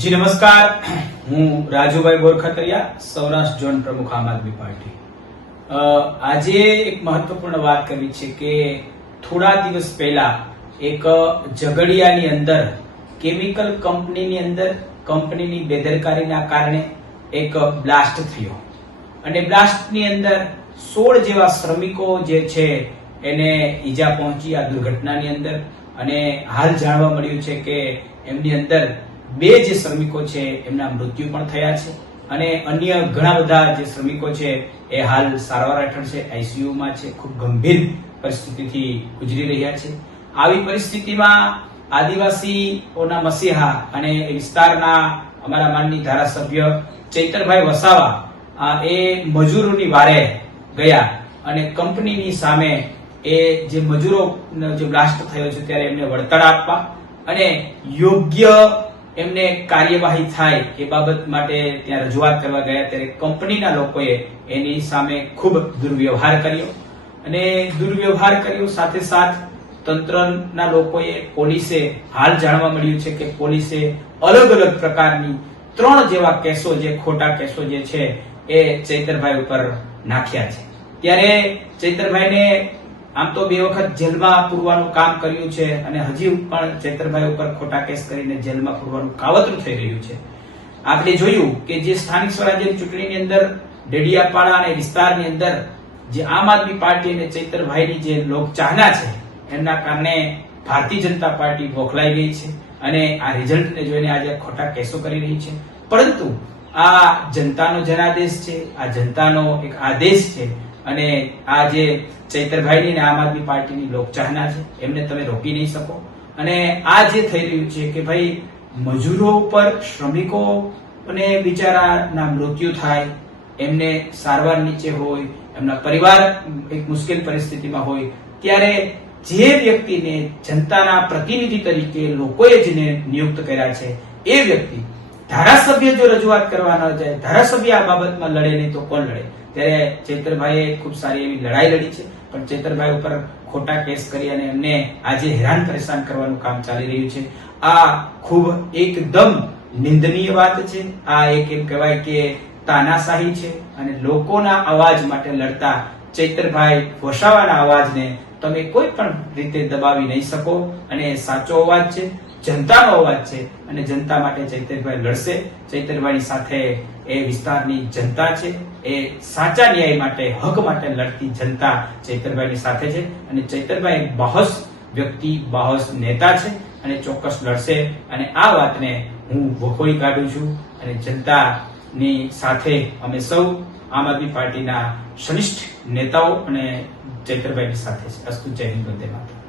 જી નમસ્કાર, હું રાજુભાઈ બોરખતરિયા, સૌરાષ્ટ્ર ઝોન પ્રમુખ આમ આદમી પાર્ટી। આજે એક મહત્વપૂર્ણ વાત કરવી છે કે થોડા દિવસ પહેલા એક ઝઘડિયાની અંદર કેમિકલ કંપનીની અંદર કંપનીની બેદરકારીના કારણે એક બ્લાસ્ટ થયો અને બ્લાસ્ટની અંદર 16 જેવા શ્રમિકો જે છે એને ઈજા પહોંચી આ દુર્ઘટનાની અંદર। અને હાલ જાણવા મળ્યું છે કે એમની અંદર 2 જે શ્રમિકો છે એમના મૃત્યુ પણ થયા છે અને અન્ય ઘણા બધા જે શ્રમિકો છે એ હાલ સારવાર હેઠળ છે, આઈસીયુ માં છે, ખૂબ ગંભીર પરિસ્થિતિથી ગુજરી રહ્યા છે। આવી પરિસ્થિતિમાં આદિવાસીઓના મસીહા અને એ વિસ્તારના અમારા માનનીય ધારાસભ્ય ચૈતરભાઈ વસાવા એ મજૂરોની વારે ગયા અને કંપનીની સામે એ જે મજૂરોનો જે બ્લાસ્ટ થયો છે ત્યારે એમને વળતર આપવા અને યોગ્ય એમને કાર્યવાહી થાય એ બાબત માટે ત્યાં રજૂઆત કરવા ગયા ત્યારે કંપનીના લોકોએ એની સામે ખૂબ દુર્વ્યવહાર કર્યો અને દુર્વ્યવહાર કર્યો સાથે સાથ તંત્રના લોકોએ પોલીસે હાલ જાણવા મળ્યું છે કે પોલીસે અલગ અલગ પ્રકારની 3 જેવા કેસો જે ખોટા કેસો જે છે એ ચૈતરભાઈ ઉપર નાખ્યા છે। ત્યારે ચૈતરભાઈને આમ તો 2 વખત જેલમાં પૂરવાનું કામ કર્યું છે અને હજી પણ ચૈતરભાઈ ઉપર ખોટા કેસ કરીને જેલમાં પૂરવાનું કાવતરું થઈ રહ્યું છે। આપણે જોયું કે જે સ્થાનિક સ્વરાજ્યની ચૂંટણીની અંદર ડેડિયાપાડા અને વિસ્તારની અંદર જે આમ આદમી પાર્ટી અને ચૈતરભાઈની જે લોકચાહના છે એમના કારણે ભારતીય જનતા પાર્ટી બોખલાઈ ગઈ છે અને આ રિઝલ્ટને જોઈને આજે ખોટા કેસો કરી રહી છે। પરંતુ આ જનતાનો જનાદેશ છે, આ જનતાનો એક આદેશ છે અને આ જે ચૈતરભાઈની અને આમ આદમી પાર્ટીની લોકચાહના છે એમને તમે રોકી નહીં શકો। અને આ જે થઈ રહ્યું છે કે ભાઈ મજૂરો ઉપર શ્રમિકો અને બિચારાના મૃત્યુ થાય, એમને સારવાર નીચે હોય, એમના પરિવાર એક મુશ્કેલ પરિસ્થિતિમાં હોય ત્યારે જે વ્યક્તિને જનતાના પ્રતિનિધિ તરીકે લોકોએ જેને નિયુક્ત કર્યા છે એ વ્યક્તિ ધારાસભ્ય જો રજૂઆત કરવા ન જાય, ધારાસભ્ય આ બાબતમાં લડે નહીં તો કોણ લડે? ત્યારે ચૈતરભાઈએ ખૂબ સારી એવી લડાઈ લડી છે પણ ચૈતરભાઈ ઉપર ખોટા કેસ કરી અને એમને આજે હેરાન પરેશાન કરવાનું કામ ચાલી રહ્યું છે। આ ખૂબ એકદમ નિંદનીય વાત છે। આ એક એમ કહેવાય કે તાનાશાહી છે અને લોકોના અવાજ માટે લડતા ચૈતરભાઈ વસાવાના અવાજને તમે કોઈ પણ રીતે દબાવી નહીં શકો અને સાચો અવાજ છે, જનતાનો અવાજ છે અને જનતા માટે ચૈતરભાઈ લડશે। ચૈતરભાઈની સાથે એ વિસ્તારની જનતા છે, એ સાચા ન્યાય માટે, હક માટે લડતી જનતા ચૈતરભાઈની સાથે છે અને ચૈતરભાઈ બાહોશ વ્યક્તિ, બાહોશ નેતા છે અને ચોક્કસ લડશે અને આ વાતને હું વખોડી કાઢું છું અને જનતાની સાથે અમે સૌ આમ આદમી પાર્ટીના સનિષ્ઠ નેતાઓ અને ચૈતરભાઈની સાથે છે। અસ્તુ, જય હિન્દ, વંદે માતરમ।